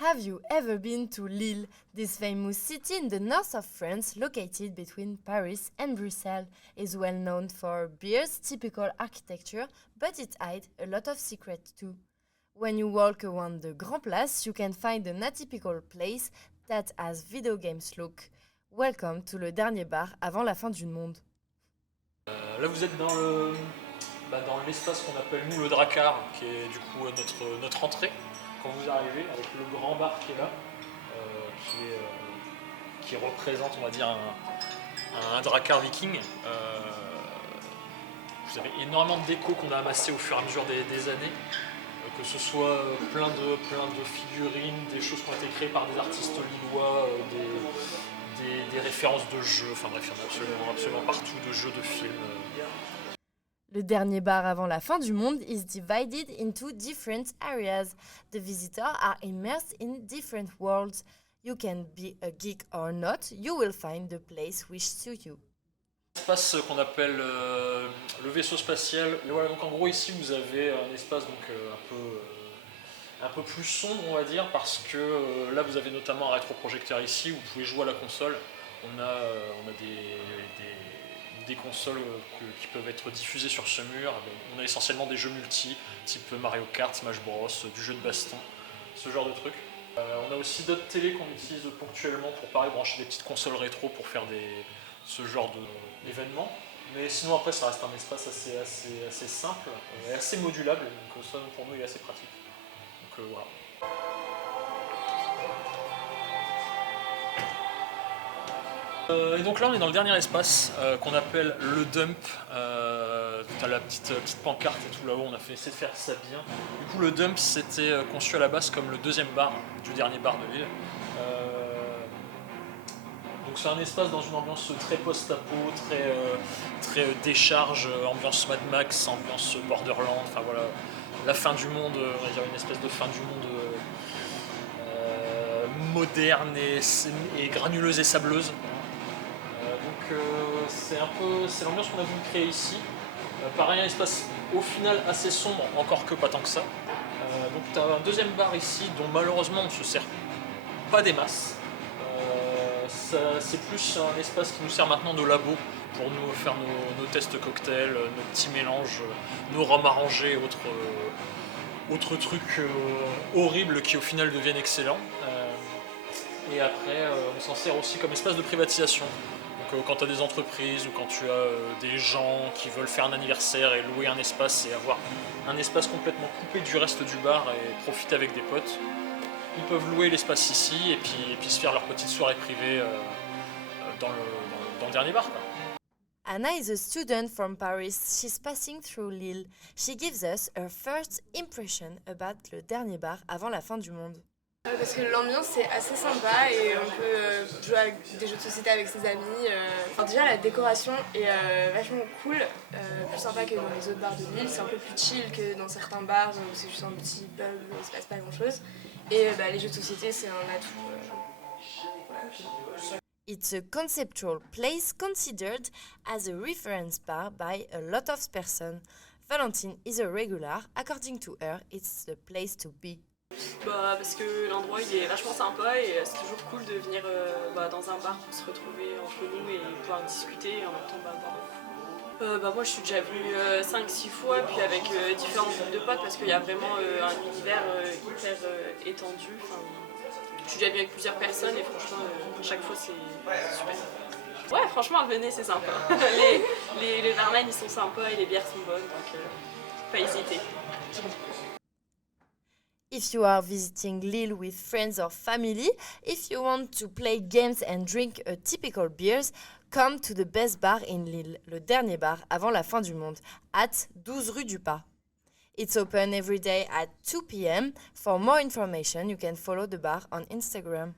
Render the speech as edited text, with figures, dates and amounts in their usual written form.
Have you ever been to Lille, this famous city in the north of France, located between Paris and Brussels, is well known for beer's typical architecture, but it hides a lot of secrets too. When you walk around the Grand Place, you can find an atypical place that has video games look. Welcome to le dernier bar avant la fin du monde. Là vous êtes dans l'espace qu'on appelle nous le Drakkar, qui est du coup notre entrée quand vous arrivez, avec le grand bar qui est là, qui représente on va dire un Drakkar viking. Vous avez énormément de déco qu'on a amassé au fur et à mesure des années, que ce soit plein de figurines, des choses qui ont été créées par des artistes lillois, des références de jeux, enfin bref, il y en a absolument partout, de jeux, de films. Le dernier bar avant la fin du monde is divided into different areas. The visitors are immersed in different worlds. You can be a geek or not, you will find the place which suits you. Espace qu'on appelle le vaisseau spatial. Et voilà, donc en gros ici vous avez un espace donc, un peu plus sombre on va dire, parce que là vous avez notamment un rétroprojecteur ici où vous pouvez jouer à la console. On a des consoles qui peuvent être diffusées sur ce mur. On a essentiellement des jeux multi, type Mario Kart, Smash Bros, du jeu de baston, ce genre de trucs. On a aussi d'autres télés qu'on utilise ponctuellement pour pareil brancher des petites consoles rétro pour faire ce genre d'événements. Mais sinon après ça reste un espace assez simple et assez modulable, donc ça pour nous il est assez pratique. Donc voilà. Et donc là on est dans le dernier espace qu'on appelle le dump. Tu as la petite pancarte et tout là-haut, on a essayé de faire ça bien. Du coup le dump c'était conçu à la base comme le deuxième bar du dernier bar de Lille. Donc c'est un espace dans une ambiance très post-apo, très décharge, ambiance Mad Max, ambiance Borderland, enfin voilà, la fin du monde, on va dire une espèce de fin du monde moderne et granuleuse et sableuse. C'est l'ambiance qu'on a voulu créer ici. Pareil, un espace au final assez sombre, encore que pas tant que ça. Donc tu as un deuxième bar ici dont malheureusement on ne se sert pas des masses. C'est plus un espace qui nous sert maintenant de labo pour nous faire nos tests cocktails, nos petits mélanges, nos rhums arrangés et autres trucs horribles qui au final deviennent excellents. Et après on s'en sert aussi comme espace de privatisation. Donc quand tu as des entreprises ou quand tu as des gens qui veulent faire un anniversaire et louer un espace et avoir un espace complètement coupé du reste du bar et profiter avec des potes, ils peuvent louer l'espace ici et puis se faire leur petite soirée privée dans le dernier bar, quoi. Anna is a student from Paris. She's passing through Lille. She gives us her first impression about le dernier bar avant la fin du monde. Parce que l'ambiance est assez sympa et on peut jouer avec des jeux de société avec ses amis. Enfin, déjà la décoration est vachement cool, plus sympa que dans les autres bars de Lille. C'est un peu plus chill que dans certains bars où c'est juste un petit pub où il se passe pas grand chose. Et les jeux de société c'est un atout. Voilà. It's a conceptual place considered as a reference bar by a lot of persons. Valentine is a regular. According to her, it's the place to be. Parce que l'endroit il est vachement sympa et c'est toujours cool de venir dans un bar pour se retrouver entre nous et pouvoir discuter et en même temps boire. Moi je suis déjà venue 5-6 fois puis avec différents groupes de potes parce qu'il y a vraiment un univers hyper étendu. Je suis déjà venue avec plusieurs personnes et franchement à chaque fois c'est super. Ouais franchement venez c'est sympa. les barman ils sont sympas et les bières sont bonnes donc pas hésiter. If you are visiting Lille with friends or family, if you want to play games and drink a typical beers, come to the best bar in Lille, le dernier bar avant la fin du monde, at 12 rue du Pas. It's open every day at 2 p.m. For more information, you can follow the bar on Instagram.